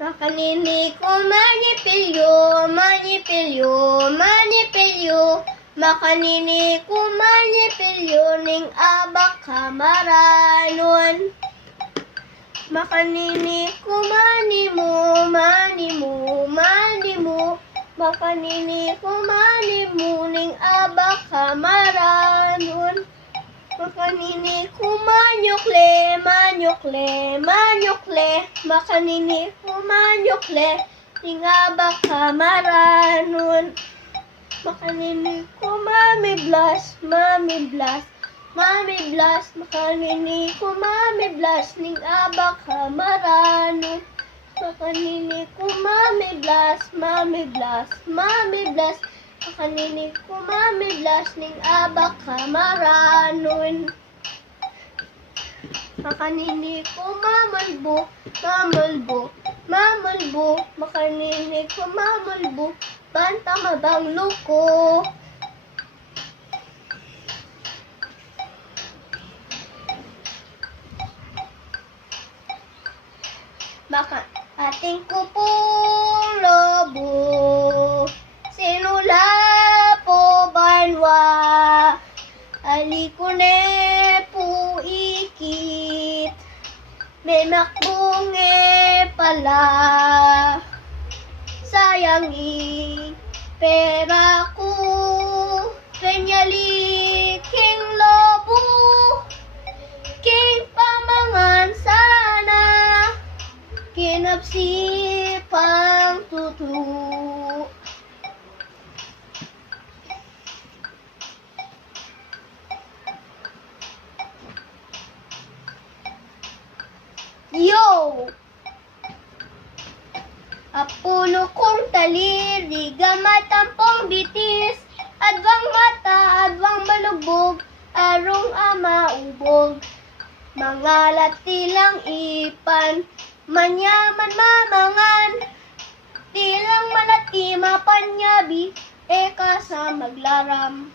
Makanini ko manipilyo, manipilyo, manipilyo. Makanini ko manipilyo ning abak kamaranon. Makanini ko manimu, manimu, manimu. Makanini ko manimu ning abak kamaranon. Makanini ko manyukle, manyukle, manyukle. Makanini ko manyukle ning abak kamaranon. Makanini ko mami blas, mami blas, mami blas. Makanini ko mami blas ning abak kamaranon. Makanini ko mami blas, mami blas, mami blas. Makanini ko mami blas ning abak kamaranon. Makanini ko mamalbo, mamalbo, mamalbo. Makanini ko mamalbo, banta mabang luko. Baka ating kupong lobo, sinula po banwa, alikune po ikit, may makbunge pala, sayang pera ko, penyali king lobo, king pamangan sana, kinapsipang tutu. Yo! Apulo kong taliri, gamatampong bitis, adwang mata, adwang malubog, arong ama ubog. Mga latilang ipan, manyaman mamangan, tilang malati mapanyabi, eka sa maglaram.